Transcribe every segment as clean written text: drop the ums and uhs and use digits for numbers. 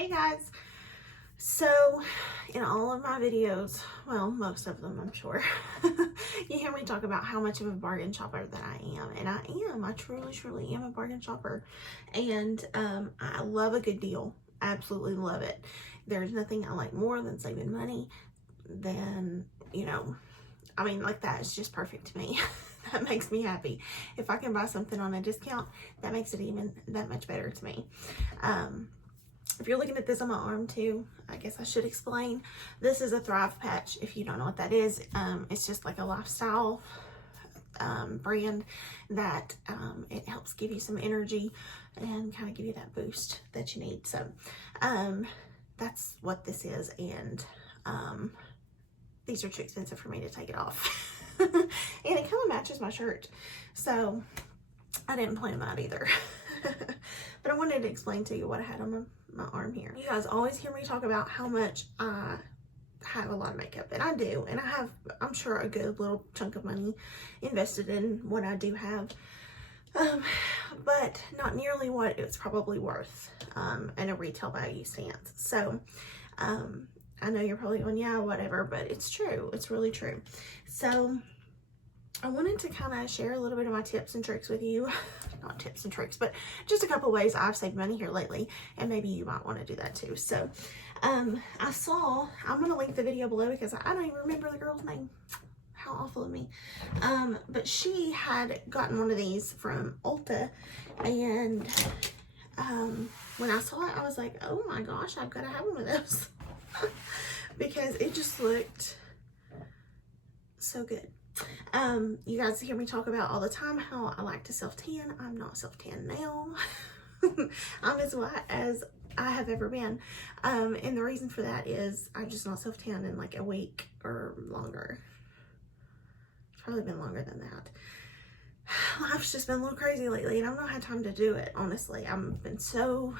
Hey guys, so in all of my videos, well, most of them I'm sure, you hear me talk about how much of a bargain shopper that I am, and I truly am a bargain shopper, and I love a good deal. Absolutely love it. There's nothing I like more than saving money than, you know, I mean, like, that is just perfect to me. That makes me happy. If I can buy something on a discount, that makes it even that much better to me. If you're looking at this on my arm too, I guess I should explain. This is a Thrive patch. If you don't know what that is, it's just like a lifestyle brand that it helps give you some energy and kind of give you that boost that you need. So that's what this is, and these are too expensive for me to take it off. And it kind of matches my shirt, so I didn't plan that either. But I wanted to explain to you what I had on my arm here. You guys always hear me talk about how much I have a lot of makeup, and I do, and I have, I'm sure, a good little chunk of money invested in what I do have, but not nearly what it's probably worth in a retail value stance. So I know you're probably going, yeah, whatever, but it's true. It's really true. So I wanted to kind of share a little bit of my tips and tricks with you. Not tips and tricks, but just a couple ways I've saved money here lately, and maybe you might want to do that too. So I'm going to link the video below because I don't even remember the girl's name. How awful of me. But she had gotten one of these from Ulta, and when I saw it, I was like, oh my gosh, I've got to have one of those. Because it just looked so good. You guys hear me talk about all the time how I like to self-tan. I'm not self-tan now. I'm as white as I have ever been. And the reason for that is I'm just not self-tan in like a week or longer. It's probably been longer than that. Life's just been a little crazy lately, and I've not had time to do it, honestly. I've been so,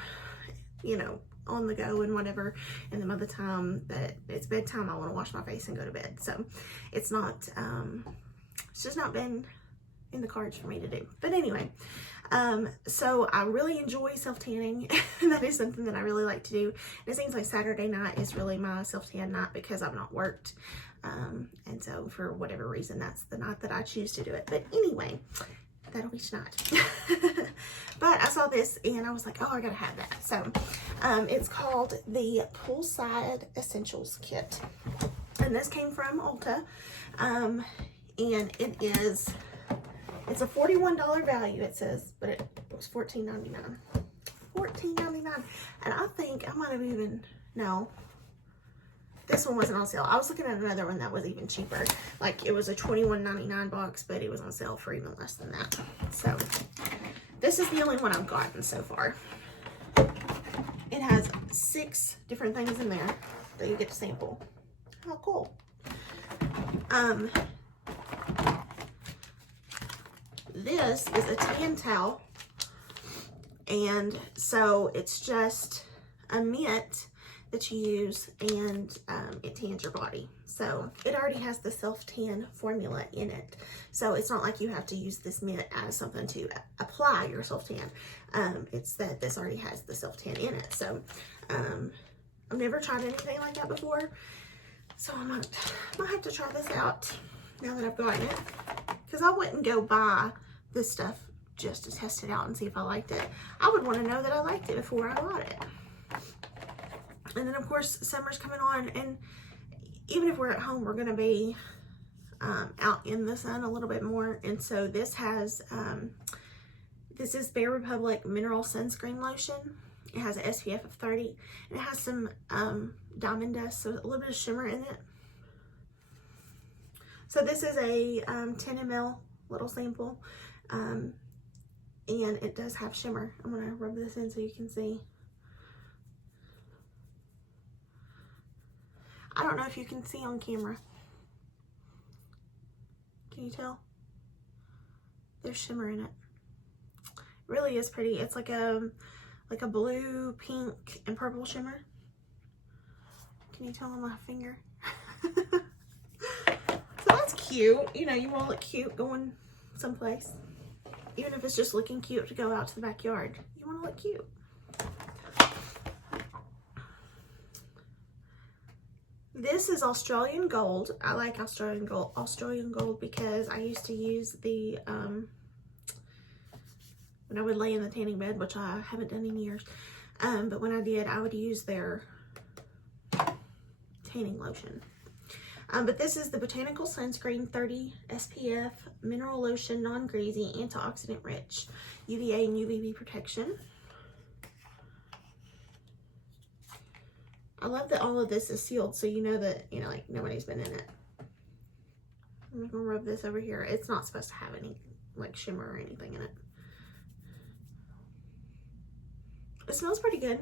you know, on the go and whatever, and then by the time that it's bedtime, I want to wash my face and go to bed. So it's not it's just not been in the cards for me to do. But anyway, so I really enjoy self-tanning. That is something that I really like to do. And it seems like Saturday night is really my self-tan night because I've not worked, and so for whatever reason, that's the night that I choose to do it. But anyway, that'll be tonight. But I saw this and I was like, oh, I gotta have that. So it's called the Poolside Essentials kit, and this came from Ulta, and it's a $41 value, it says, but it was $14.99. $14.99. And I think I might have even, no, this one wasn't on sale. I was looking at another one that was even cheaper. Like, it was a $21.99 box, but it was on sale for even less than that. So this is the only one I've gotten so far. It has 6 different things in there that you get to sample. How cool. This is a tan towel, and so it's just a mitt that you use, and it tans your body. So it already has the self-tan formula in it, so it's not like you have to use this mitt as something to apply your self-tan. It's that this already has the self-tan in it. So I've never tried anything like that before, so I might have to try this out now that I've gotten it, because I wouldn't go buy this stuff just to test it out and see if I liked it. I would want to know that I liked it before I bought it. And then, of course, summer's coming on, and even if we're at home, we're going to be out in the sun a little bit more. And so this has, this is Bare Republic Mineral Sunscreen Lotion. It has an SPF of 30, and it has some diamond dust, so a little bit of shimmer in it. So this is a 10 ml little sample, and it does have shimmer. I'm going to rub this in so you can see. I don't know if you can see on camera. Can you tell? There's shimmer in it. It really is pretty. It's like a blue, pink, and purple shimmer. Can you tell on my finger? So that's cute. You know, you want to look cute going someplace. Even if it's just looking cute to go out to the backyard. You want to look cute. This is Australian Gold. I like Australian Gold because I used to use the, when I would lay in the tanning bed, which I haven't done in years. But when I did, I would use their tanning lotion. But this is the Botanical Sunscreen 30 SPF Mineral Lotion, Non-Greasy, Antioxidant Rich, UVA and UVB Protection. I love that all of this is sealed, so you know that, you know, like nobody's been in it. I'm gonna rub this over here. It's not supposed to have any like shimmer or anything in it. It smells pretty good.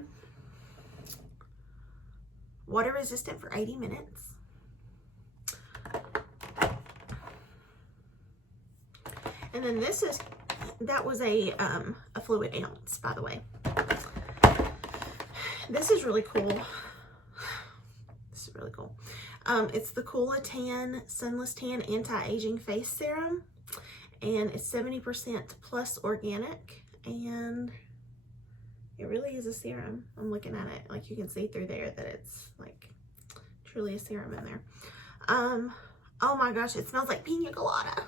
Water resistant for 80 minutes. And then this is, that was a fluid ounce, by the way. This is really cool. This is really cool. It's the Cool-A-Tan Sunless Tan Anti-Aging Face Serum. And it's 70% plus organic. And it really is a serum. I'm looking at it. Like you can see through there that it's like truly a serum in there. Oh my gosh, it smells like pina colada.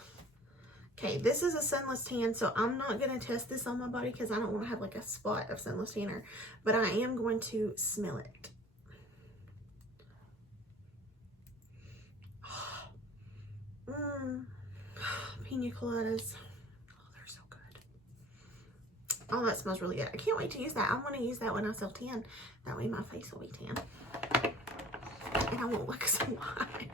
Okay, this is a sunless tan, so I'm not going to test this on my body because I don't want to have like a spot of sunless tanner, but I am going to smell it. Pina coladas. Oh, they're so good. Oh, that smells really good. I can't wait to use that. I'm going to use that when I self-tan. That way my face will be tan. And I won't look so white.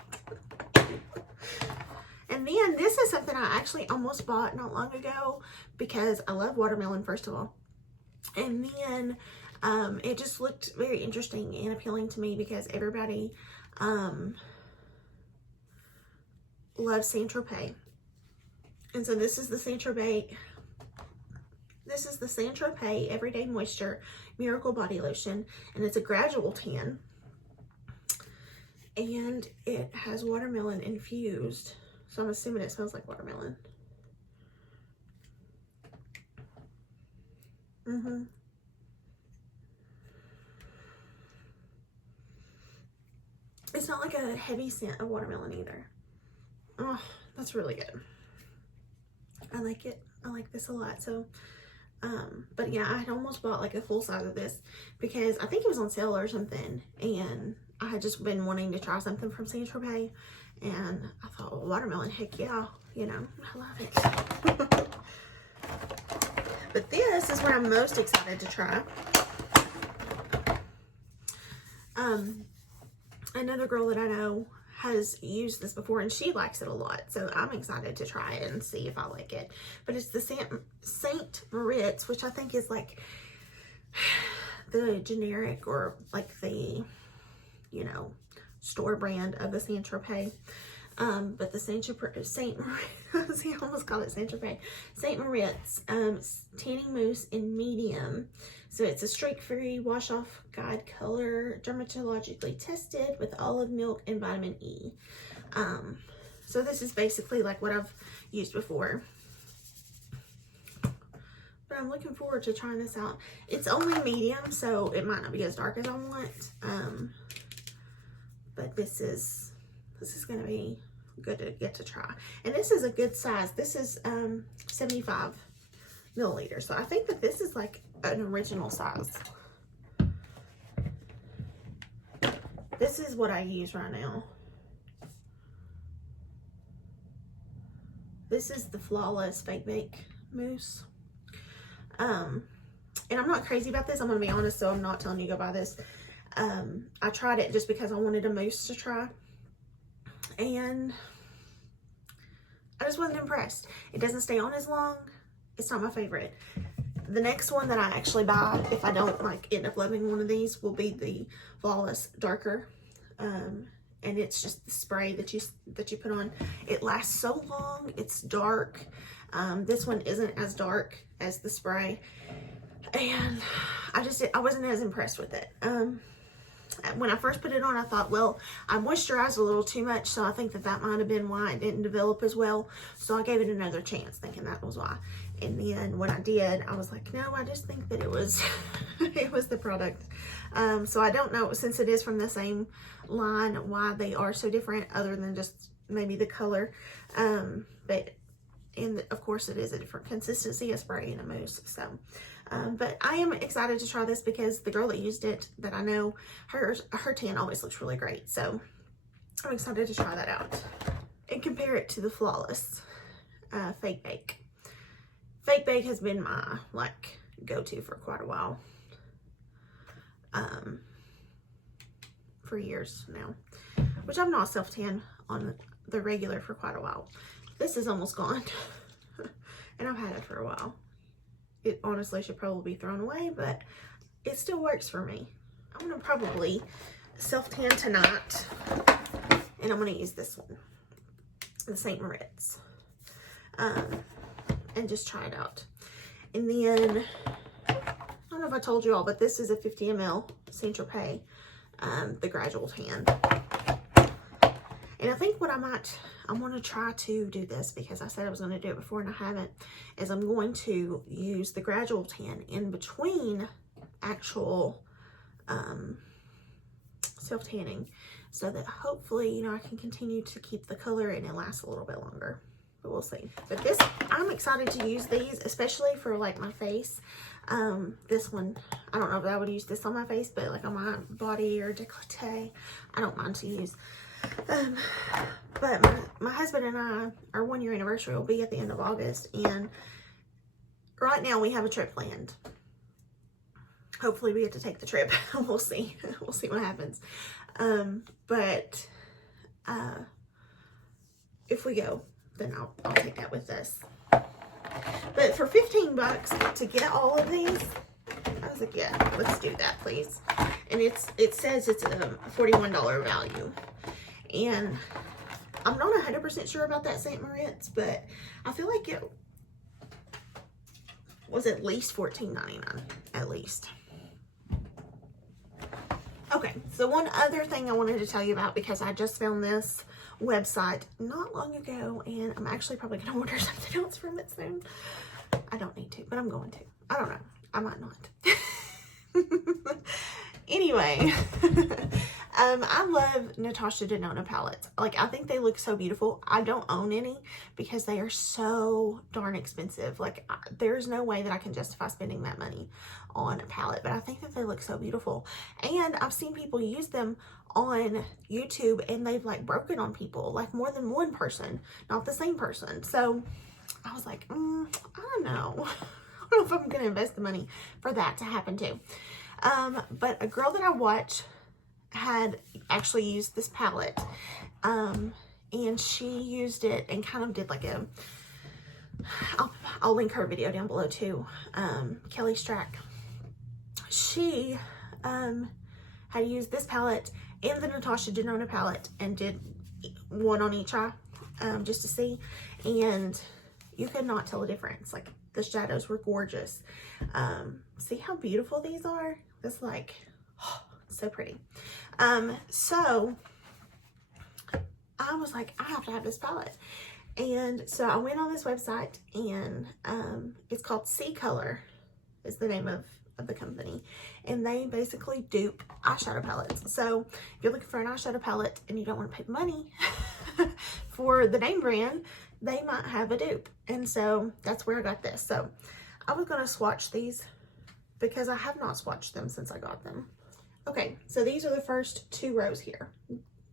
And then this is something I actually almost bought not long ago because I love watermelon, first of all. And then it just looked very interesting and appealing to me because everybody loves Tropez. And so this is the Tropez. This is the Tropez Everyday Moisture Miracle Body Lotion. And it's a gradual tan. And it has watermelon infused. So I'm assuming it smells like watermelon. It's not like a heavy scent of watermelon either. Oh, that's really good. I like it. I like this a lot. So, but yeah, I had almost bought like a full size of this because I think it was on sale or something. And I had just been wanting to try something from Tropez. And I thought, well, watermelon, heck yeah, you know, I love it. But this is what I'm most excited to try. Another girl that I know has used this before and she likes it a lot. So I'm excited to try it and see if I like it. But it's the Saint Moritz, which I think is like the generic or like the, you know, store brand of the Tropez. But the Saint Moritz, see, I almost call it Tropez. Saint Moritz tanning mousse in medium. So it's a streak-free wash-off guide color, dermatologically tested with olive milk and vitamin E. So this is basically like what I've used before. But I'm looking forward to trying this out. It's only medium, so it might not be as dark as I want. But this is going to be good to get to try. And this is a good size. This is 75 milliliters. So I think that this is like an original size. This is what I use right now. This is the Flawless Fake Bake Mousse. And I'm not crazy about this. I'm going to be honest, so I'm not telling you to go buy this. I tried it just because I wanted a mousse to try. And I just wasn't impressed. It doesn't stay on as long. It's not my favorite. The next one that I actually buy, if I don't like end up loving one of these, will be the Flawless Darker. And it's just the spray that you put on. It lasts so long. It's dark. This one isn't as dark as the spray. And I wasn't as impressed with it. When I first put it on, I thought, well, I moisturized a little too much, so I think that might have been why it didn't develop as well. So I gave it another chance, thinking that was why. And then when I did, I was like, no, I just think that it was, it was the product. So I don't know, since it is from the same line, why they are so different other than just maybe the color. But, and of course it is a different consistency, a spray and a mousse. So, but I am excited to try this because the girl that used it that I know, her tan always looks really great. So I'm excited to try that out and compare it to the Flawless Fake Bake. Fake Bake has been my like go-to for quite a while, for years now, which I've not self-tan on the regular for quite a while. This is almost gone and I've had it for a while. It honestly should probably be thrown away, but it still works for me. I'm gonna probably self-tan tonight, and I'm gonna use this one, the St. Moritz, and just try it out. And then, I don't know if I told you all, but this is a 50 ml St. Tropez, the Gradual Tan. And I think what I'm going to try to do this, because I said I was going to do it before and I haven't, is I'm going to use the Gradual Tan in between actual self-tanning, so that hopefully, you know, I can continue to keep the color and it lasts a little bit longer. But we'll see. But this, I'm excited to use these, especially for like my face. This one, I don't know if I would use this on my face, but like on my body or décolleté, I don't mind to use. But my husband and I, our 1-year anniversary will be at the end of August, and right now we have a trip planned. Hopefully we get to take the trip. We'll see. We'll see what happens. But if we go, then I'll take that with us. But for 15 bucks to get all of these, I was like, yeah, let's do that, please. And it says it's a $41 value. And I'm not 100% sure about that St. Moritz, but I feel like it was at least $14.99, at least. Okay, so one other thing I wanted to tell you about, because I just found this website not long ago, and I'm actually probably going to order something else from it soon. I don't need to, but I'm going to. I don't know. I might not. Anyway, I love Natasha Denona palettes. Like, I think they look so beautiful. I don't own any because they are so darn expensive. Like, there's no way that I can justify spending that money on a palette, but I think that they look so beautiful. And I've seen people use them on YouTube, and they've like broken on people, like more than one person, not the same person. So I was like, I don't know. I don't know if I'm going to invest the money for that to happen too. But a girl that I watch had actually used this palette, and she used it and kind of did like a, I'll link her video down below too, Kelly Strack. She had used this palette and the Natasha Denona palette and did one on each eye, just to see, and you could not tell a difference. Like, the shadows were gorgeous. See how beautiful these are? It's like, oh, so pretty. So I was like, I have to have this palette. And so I went on this website, and it's called SeeColor is the name of the company, and they basically dupe eyeshadow palettes. So if you're looking for an eyeshadow palette and you don't want to pay money for the name brand, they might have a dupe. And so that's where I got this. So I was going to swatch these because I have not swatched them since I got them. Okay, so these are the first 2 rows here.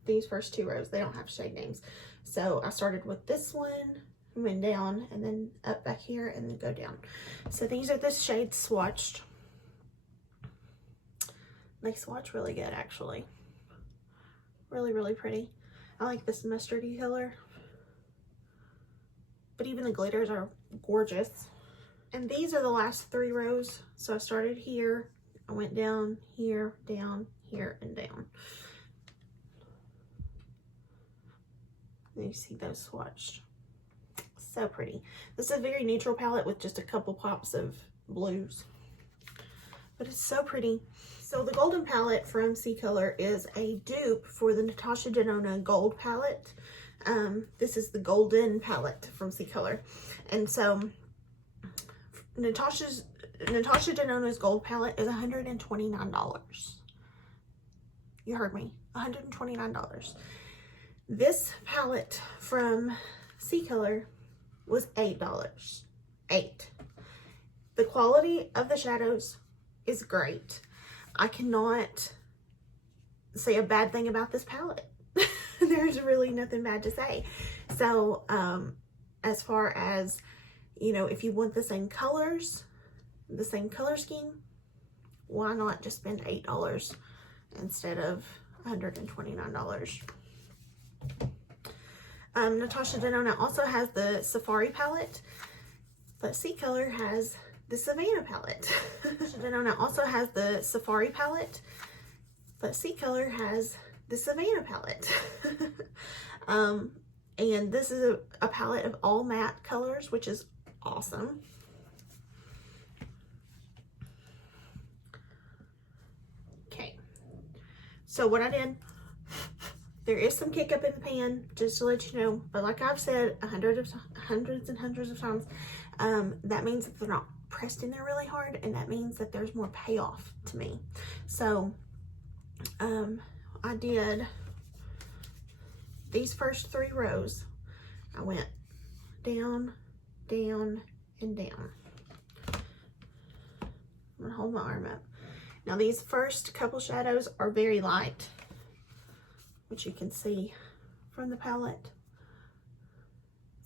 These first 2 rows, they don't have shade names. So I started with this one, went down, and then up back here, and then go down. So these are the shades swatched. They swatch really good, actually. Really, really pretty. I like this mustardy color. But even the glitters are gorgeous. And these are the last 3 rows. So I started here, I went down, here, and down. You see those swatched. So pretty. This is a very neutral palette with just a couple pops of blues. But it's so pretty. So the golden palette from SeeColor is a dupe for the Natasha Denona gold palette. This is the golden palette from SeeColor. And so Natasha Denona's Gold Palette is $129. You heard me, $129. This palette from SeeColor was $8. $8. The quality of the shadows is great. I cannot say a bad thing about this palette. There's really nothing bad to say. So, as far as, you know, if you want the same colors, the same color scheme, why not just spend $8 instead of $129? Natasha Denona also has the Safari palette, but SeeColor has the Savannah palette. Natasha Denona also has the Safari palette, but SeeColor has the Savannah palette. And this is a palette of all matte colors, which is awesome. Okay, so what I did, there is some kick up in the pan, just to let you know, but like I've said hundreds and hundreds of times, that means that they're not pressed in there really hard, and that means that there's more payoff to me. So I did these first 3 rows. I went down, down, and down. I'm gonna hold my arm up. Now these first couple shadows are very light, which you can see from the palette.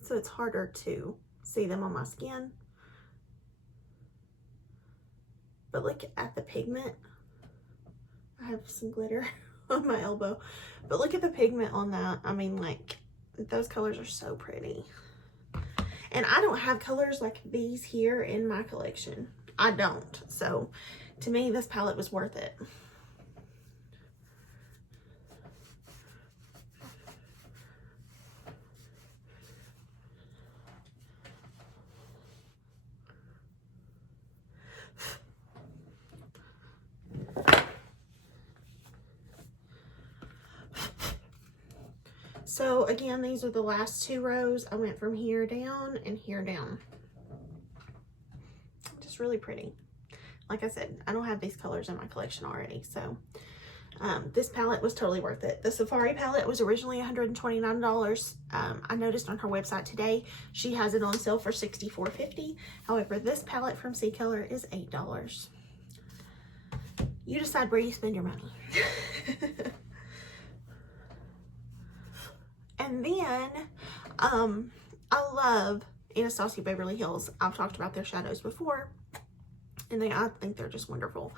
So it's harder to see them on my skin. But look at the pigment. I have some glitter on my elbow, but look at the pigment on that. I mean, like, those colors are so pretty. And I don't have colors like these here in my collection. I don't. So to me, this palette was worth it. So again, these are the last 2 rows. I went from here down and here down. Just really pretty. Like I said, I don't have these colors in my collection already, so this palette was totally worth it. The Safari palette was originally $129. I noticed on her website today she has it on sale for $64.50. However, this palette from SeeColor is $8. You decide where you spend your money. And then, I love Anastasia Beverly Hills. I've talked about their shadows before, and I think they're just wonderful.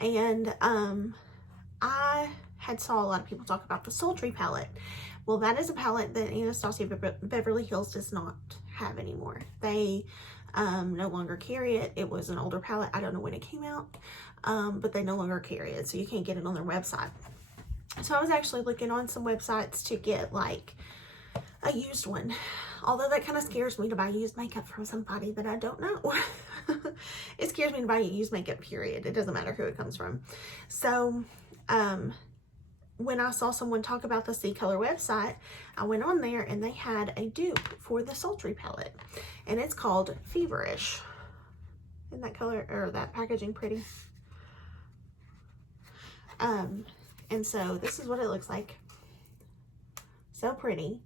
And I had saw a lot of people talk about the Sultry palette. Well, that is a palette that Anastasia Beverly Hills does not have anymore. They no longer carry it. It was an older palette. I don't know when it came out, but they no longer carry it, so you can't get it on their website. So I was actually looking on some websites to get like a used one, although that kind of scares me to buy used makeup from somebody that I don't know. It scares me to buy used makeup, period. It doesn't matter who it comes from. So when I saw someone talk about the SeeColor website, I went on there and they had a dupe for the Sultry palette, and it's called Feverish. Isn't that color or that packaging pretty? And so this is what it looks like. So pretty.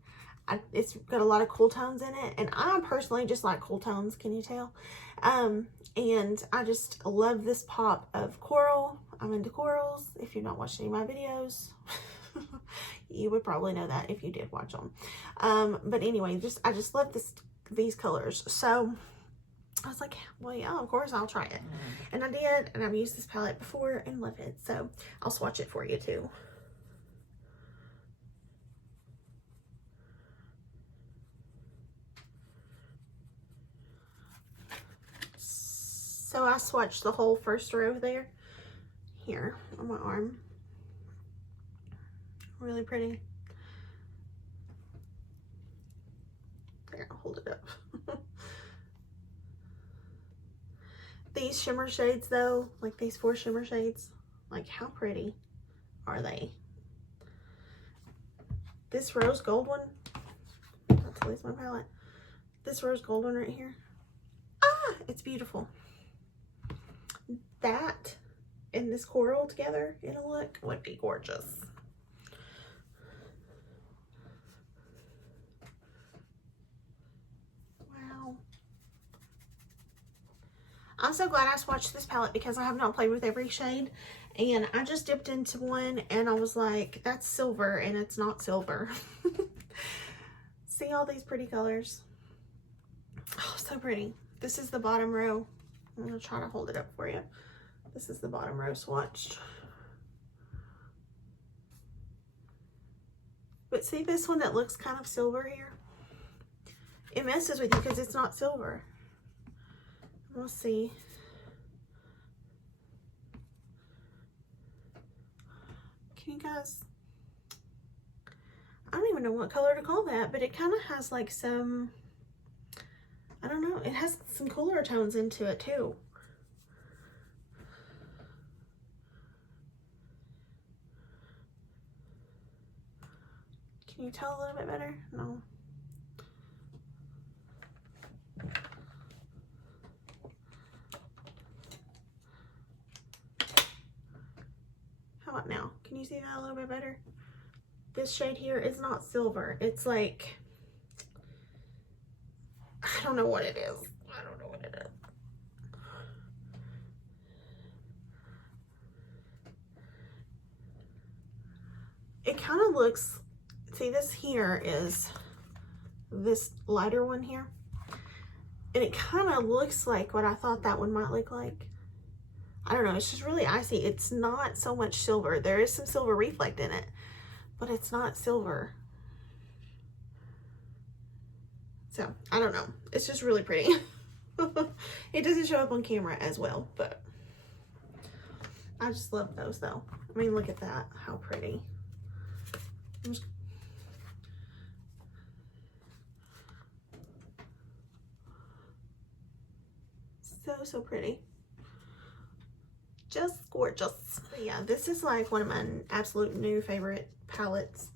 It's got a lot of cool tones in it, and I personally just like cool tones, can you tell? And I just love this pop of coral. I'm into corals. If you've not watched any of my videos, you would probably know that if you did watch them. But anyway, I just love these colors. So I was like, well, yeah, of course I'll try it. And I did, and I've used this palette before and love it. So I'll swatch it for you too. So I swatched the whole first row there, here on my arm. Really pretty. There, I'll hold it up. These shimmer shades though, like these 4 shimmer shades, like how pretty are they? This rose gold one, not to lose my palette. This rose gold one right here. it's beautiful. That and this coral together in a look would be gorgeous. Wow. I'm so glad I swatched this palette because I have not played with every shade. And I just dipped into one and I was like, that's silver, and it's not silver. See all these pretty colors? Oh, so pretty. This is the bottom row. I'm going to try to hold it up for you. This is the bottom row swatched. But see this one that looks kind of silver here? It messes with you because it's not silver. We'll see. Can you guys, I don't even know what color to call that, but it kind of has like some, I don't know, it has some cooler tones into it too. Can you tell a little bit better? No. How about now? Can you see that a little bit better? This shade here is not silver. It's like, I don't know what it is. I don't know what it is. It kind of looks, see this here is this lighter one here. And it kind of looks like what I thought that one might look like. I don't know, it's just really icy. It's not so much silver. There is some silver reflect in it, but it's not silver. So, I don't know. It's just really pretty. It doesn't show up on camera as well, but I just love those though. I mean, look at that. How pretty. So pretty. Just gorgeous. But yeah, this is like one of my absolute new favorite palettes,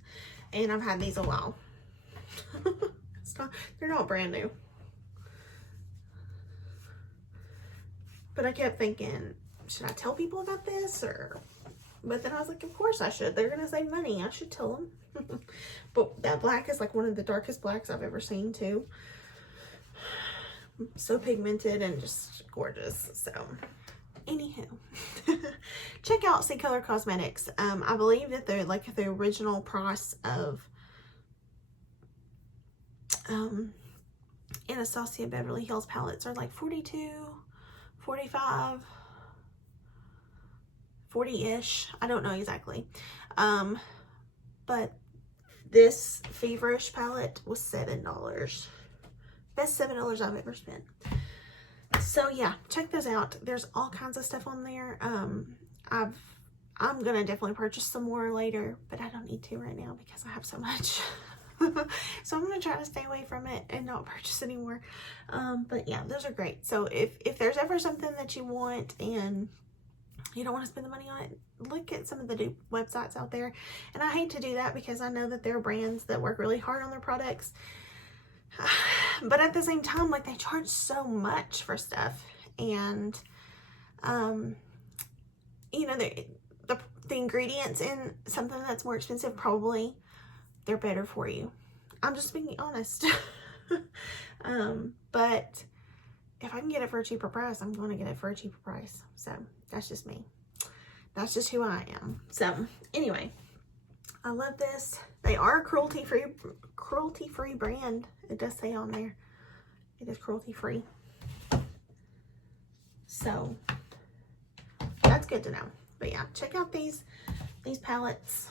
and I've had these a while. They're not brand new, but I kept thinking, should I tell people about this? But then I was like, of course I should. They're gonna save money. I should tell them. But that black is like one of the darkest blacks I've ever seen too. So pigmented and just gorgeous. So anywho, check out SeeColor Cosmetics. I believe that they're like the original price of Anastasia Beverly Hills palettes are like $42, $45, $40-ish. I don't know exactly. But this Feverish palette was $7. Best $7 I've ever spent. So yeah, check those out. There's all kinds of stuff on there. I'm gonna definitely purchase some more later, but I don't need to right now because I have so much. So I'm gonna try to stay away from it and not purchase anymore. But yeah, those are great. So if there's ever something that you want and you don't want to spend the money on it, look at some of the dupe websites out there. And I hate to do that because I know that there are brands that work really hard on their products. But at the same time, like, they charge so much for stuff, and you know, the ingredients in something that's more expensive, probably they're better for you. I'm just being honest. But if I can get it for a cheaper price, I'm going to get it for a cheaper price. So that's just me. That's just who I am. So anyway, I love this. They are a cruelty-free brand. It does say on there. It is cruelty-free. So that's good to know. But yeah, check out these palettes.